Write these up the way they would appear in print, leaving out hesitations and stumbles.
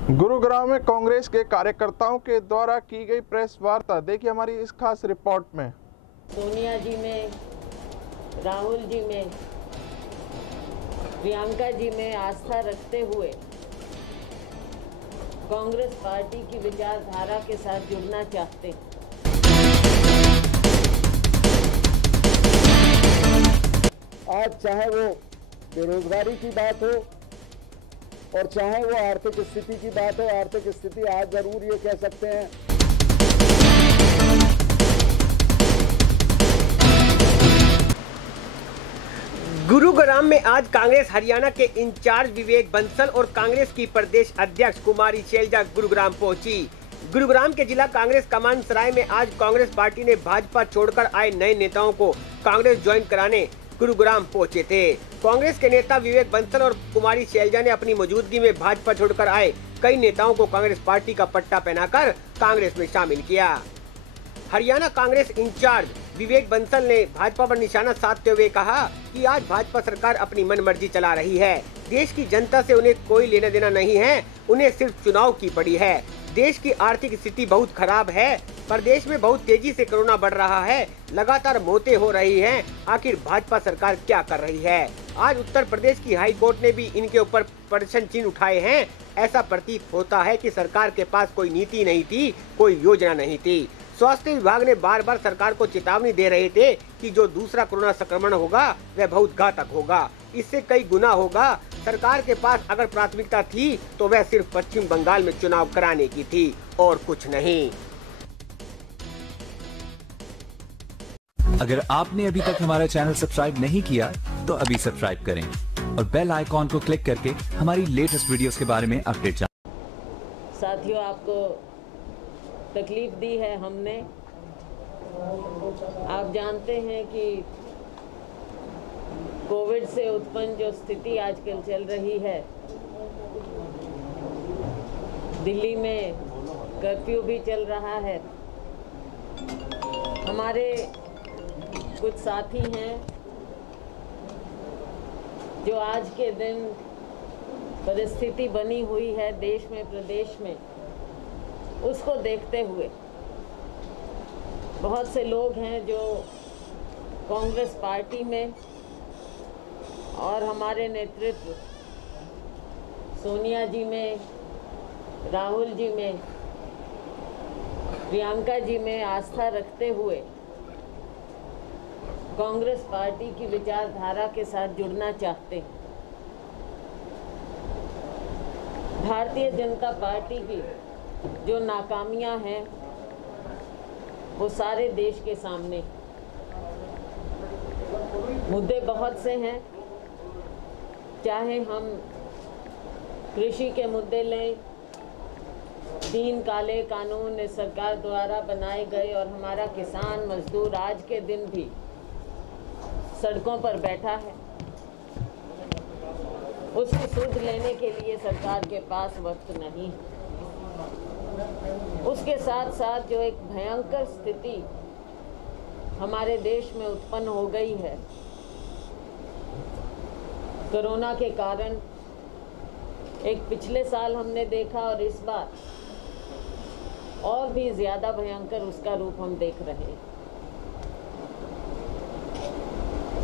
गुरुग्राम में कांग्रेस के कार्यकर्ताओं के द्वारा की गई प्रेस वार्ता, देखिए हमारी इस खास रिपोर्ट में। सोनिया जी में, राहुल जी में, प्रियंका जी में आस्था रखते हुए कांग्रेस पार्टी की विचारधारा के साथ जुड़ना चाहते हैं। आज चाहे वो बेरोजगारी की बात हो और चाहे वो आर्थिक स्थिति की बात हो, आर्थिक स्थिति आज जरूर ये कह सकते हैं गुरुग्राम में आज कांग्रेस हरियाणा के इंचार्ज विवेक बंसल और कांग्रेस की प्रदेश अध्यक्ष कुमारी शैलजा गुरुग्राम पहुंची। गुरुग्राम के जिला कांग्रेस कमान सराय में आज कांग्रेस पार्टी ने भाजपा छोड़कर आए नए नेताओं को कांग्रेस ज्वाइन कराने गुरुग्राम पहुंचे थे। कांग्रेस के नेता विवेक बंसल और कुमारी शैलजा ने अपनी मौजूदगी में भाजपा छोड़कर आए कई नेताओं को कांग्रेस पार्टी का पट्टा पहनाकर कांग्रेस में शामिल किया। हरियाणा कांग्रेस इंचार्ज विवेक बंसल ने भाजपा पर निशाना साधते हुए कहा कि आज भाजपा सरकार अपनी मनमर्जी चला रही है। देश की जनता से उन्हें कोई लेना देना नहीं है, उन्हें सिर्फ चुनाव की पड़ी है। देश की आर्थिक स्थिति बहुत खराब है, प्रदेश में बहुत तेजी से कोरोना बढ़ रहा है, लगातार मौतें हो रही हैं। आखिर भाजपा सरकार क्या कर रही है? आज उत्तर प्रदेश की हाई कोर्ट ने भी इनके ऊपर प्रश्न चिन्ह उठाए हैं। ऐसा प्रतीत होता है कि सरकार के पास कोई नीति नहीं थी, कोई योजना नहीं थी। स्वास्थ्य विभाग ने बार बार सरकार को चेतावनी दे रहे थे कि जो दूसरा कोरोना संक्रमण होगा वह बहुत घातक होगा, इससे कई गुना होगा। सरकार के पास अगर प्राथमिकता थी तो वह सिर्फ पश्चिम बंगाल में चुनाव कराने की थी और कुछ नहीं। अगर आपने अभी तक हमारा चैनल सब्सक्राइब नहीं किया तो अभी सब्सक्राइब करें और बेल आइकॉन को क्लिक करके हमारी लेटेस्ट वीडियोस के बारे में अपडेट जानें। साथियों, आपको तकलीफ दी है हमने। आप जानते हैं कि कोविड से उत्पन्न जो स्थिति आजकल चल रही है, दिल्ली में कर्फ्यू भी चल रहा है। हमारे कुछ साथी हैं जो आज के दिन परिस्थिति बनी हुई है देश में, प्रदेश में, उसको देखते हुए बहुत से लोग हैं जो कांग्रेस पार्टी में और हमारे नेतृत्व सोनिया जी में, राहुल जी में, प्रियंका जी में आस्था रखते हुए कांग्रेस पार्टी की विचारधारा के साथ जुड़ना चाहते हैं। भारतीय जनता पार्टी की जो नाकामियां हैं वो सारे देश के सामने, मुद्दे बहुत से हैं। चाहे हम कृषि के मुद्दे लें, 3 काले कानून इस सरकार द्वारा बनाए गए और हमारा किसान मजदूर आज के दिन भी सड़कों पर बैठा है, उसकी सुध लेने के लिए सरकार के पास वक्त नहीं है। उसके साथ साथ जो एक भयंकर स्थिति हमारे देश में उत्पन्न हो गई है कोरोना के कारण, एक पिछले साल हमने देखा और इस बार और भी ज्यादा भयंकर उसका रूप हम देख रहे हैं।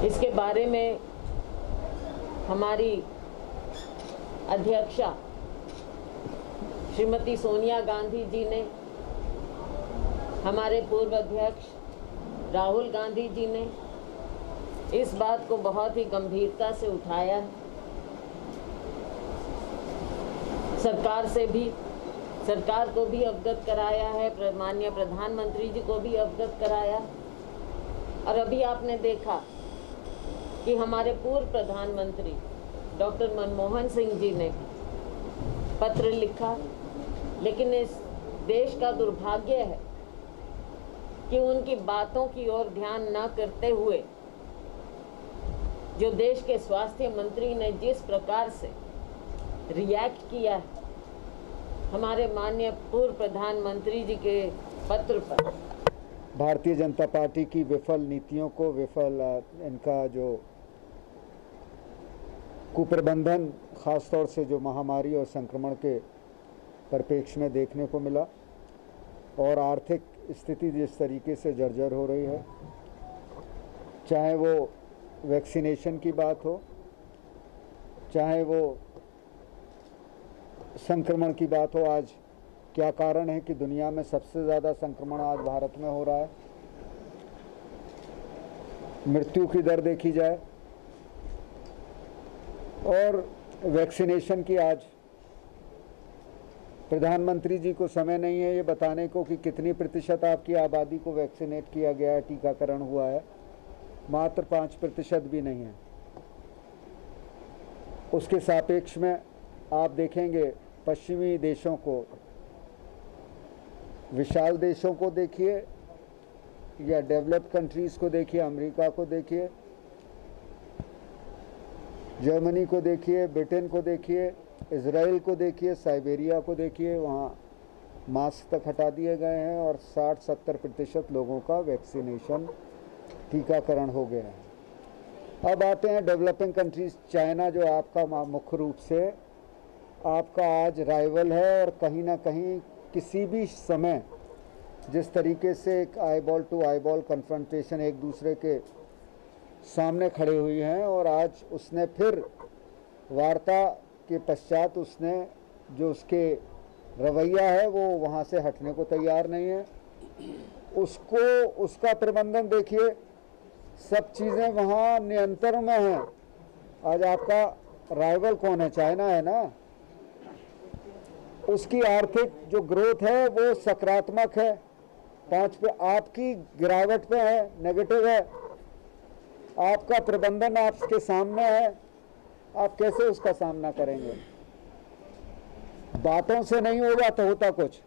इसके बारे में हमारी अध्यक्षा श्रीमती सोनिया गांधी जी ने, हमारे पूर्व अध्यक्ष राहुल गांधी जी ने इस बात को बहुत ही गंभीरता से उठाया है। सरकार को भी अवगत कराया है, माननीय प्रधानमंत्री जी को भी अवगत कराया। और अभी आपने देखा कि हमारे पूर्व प्रधानमंत्री डॉक्टर मनमोहन सिंह जी ने पत्र लिखा, लेकिन इस देश का दुर्भाग्य है कि उनकी बातों की ओर ध्यान न करते हुए जो देश के स्वास्थ्य मंत्री ने जिस प्रकार से रिएक्ट किया है हमारे माननीय पूर्व प्रधानमंत्री जी के पत्र पर, भारतीय जनता पार्टी की विफल नीतियों को, इनका जो कुप्रबंधन, खासतौर से जो महामारी और संक्रमण के परिप्रेक्ष्य में देखने को मिला और आर्थिक स्थिति जिस तरीके से जर्जर हो रही है, चाहे वो वैक्सीनेशन की बात हो, चाहे वो संक्रमण की बात हो। आज क्या कारण है कि दुनिया में सबसे ज़्यादा संक्रमण आज भारत में हो रहा है। मृत्यु की दर देखी जाए और वैक्सीनेशन की, आज प्रधानमंत्री जी को समय नहीं है ये बताने को कि कितनी प्रतिशत आपकी आबादी को वैक्सीनेट किया गया है, टीकाकरण हुआ है। मात्र 5% भी नहीं है। उसके सापेक्ष में आप देखेंगे पश्चिमी देशों को, विशाल देशों को देखिए या डेवलप्ड कंट्रीज़ को देखिए, अमेरिका को देखिए, जर्मनी को देखिए, ब्रिटेन को देखिए, इजराइल को देखिए, साइबेरिया को देखिए, वहाँ मास्क तक हटा दिए गए हैं और 60-70% लोगों का वैक्सीनेशन, टीकाकरण हो गया है। अब आते हैं डेवलपिंग कंट्रीज़, चाइना जो आपका मुख्य रूप से आपका आज राइवल है और कहीं ना कहीं किसी भी समय जिस तरीके से एक आईबॉल टू आईबॉल कन्फ्रंटेशन एक दूसरे के सामने खड़े हुई हैं, और आज उसने फिर वार्ता के पश्चात उसने जो उसके रवैया है वो वहाँ से हटने को तैयार नहीं है। उसको, उसका प्रबंधन देखिए, सब चीज़ें वहाँ नियंत्रण में हैं। आज आपका राइवल कौन है? चाइना है ना। उसकी आर्थिक जो ग्रोथ है वो सकारात्मक है, 5 पे, आपकी गिरावट पे है, नेगेटिव है। आपका प्रबंधन आपके सामने है, आप कैसे उसका सामना करेंगे? बातों से नहीं होगा तो होता कुछ,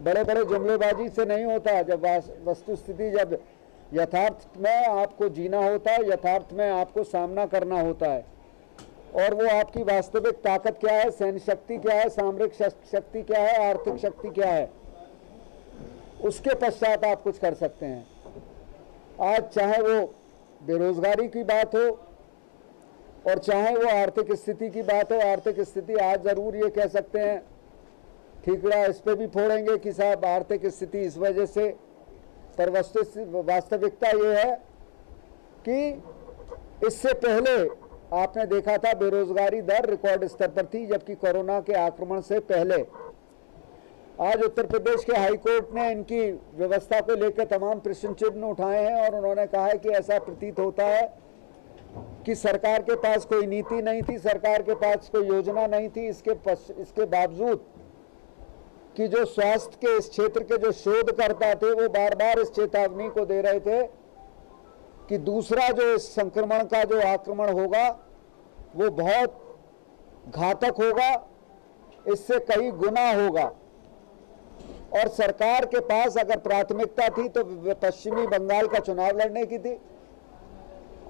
बड़े बड़े जुमलेबाजी से नहीं होता। जब वस्तुस्थिति, जब यथार्थ में आपको जीना होता है, यथार्थ में आपको सामना करना होता है, और वो आपकी वास्तविक ताकत क्या है, सैन्य शक्ति क्या है, सामरिक शक्ति क्या है, आर्थिक शक्ति क्या है, उसके पश्चात आप कुछ कर सकते हैं। आज चाहे वो बेरोजगारी की बात हो और चाहे वो आर्थिक स्थिति की बात हो, आर्थिक स्थिति आज ज़रूर ये कह सकते हैं, ठीकरा इस पे भी फोड़ेंगे कि साहब आर्थिक स्थिति इस वजह से, पर वास्तविकता ये है कि इससे पहले आपने देखा था बेरोजगारी दर रिकॉर्ड स्तर पर थी, जबकि कोरोना के आक्रमण से पहले। आज उत्तर प्रदेश के हाई कोर्ट ने इनकी व्यवस्था को लेकर तमाम प्रश्न चिन्ह उठाए हैं और उन्होंने कहा है कि ऐसा प्रतीत होता है कि सरकार के पास कोई नीति नहीं थी, सरकार के पास कोई योजना नहीं थी। इसके बावजूद कि जो स्वास्थ्य के इस क्षेत्र के जो शोधकर्ता थे वो बार बार इस चेतावनी को दे रहे थे कि दूसरा जो इस संक्रमण का जो आक्रमण होगा वो बहुत घातक होगा, इससे कई गुना होगा। और सरकार के पास अगर प्राथमिकता थी तो पश्चिमी बंगाल का चुनाव लड़ने की थी।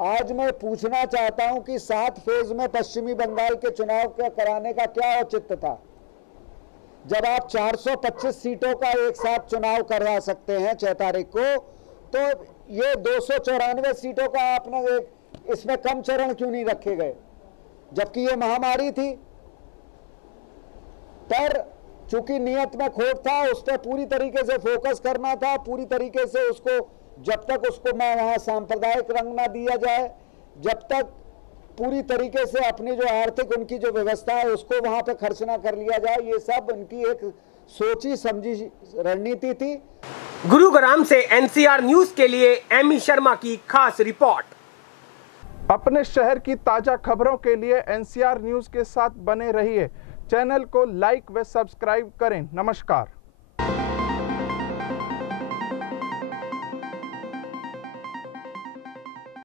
आज मैं पूछना चाहता हूं कि 7 फेज में पश्चिमी बंगाल के चुनाव का कराने का क्या औचित्य था, जब आप 425 सीटों का एक साथ चुनाव करवा सकते हैं 6 तारीख को, तो ये 294 सीटों का आपने इसमें कम चरण क्यों नहीं रखे गए, जबकि ये महामारी थी। पर चूंकि नियत में खोट था, उस पर पूरी तरीके से फोकस करना था, पूरी तरीके से उसको, जब तक उसको वहाँ सांप्रदायिक रंग ना दिया जाए, जब तक पूरी तरीके से अपनी जो आर्थिक उनकी जो व्यवस्था है उसको वहाँ पे खर्च ना कर लिया जाए, ये सब उनकी एक सोची समझी रणनीति थी। गुरुग्राम से एनसीआर न्यूज के लिए एमी शर्मा की खास रिपोर्ट। अपने शहर की ताजा खबरों के लिए एनसीआर न्यूज के साथ बने रहिए। चैनल को लाइक व सब्सक्राइब करें। नमस्कार।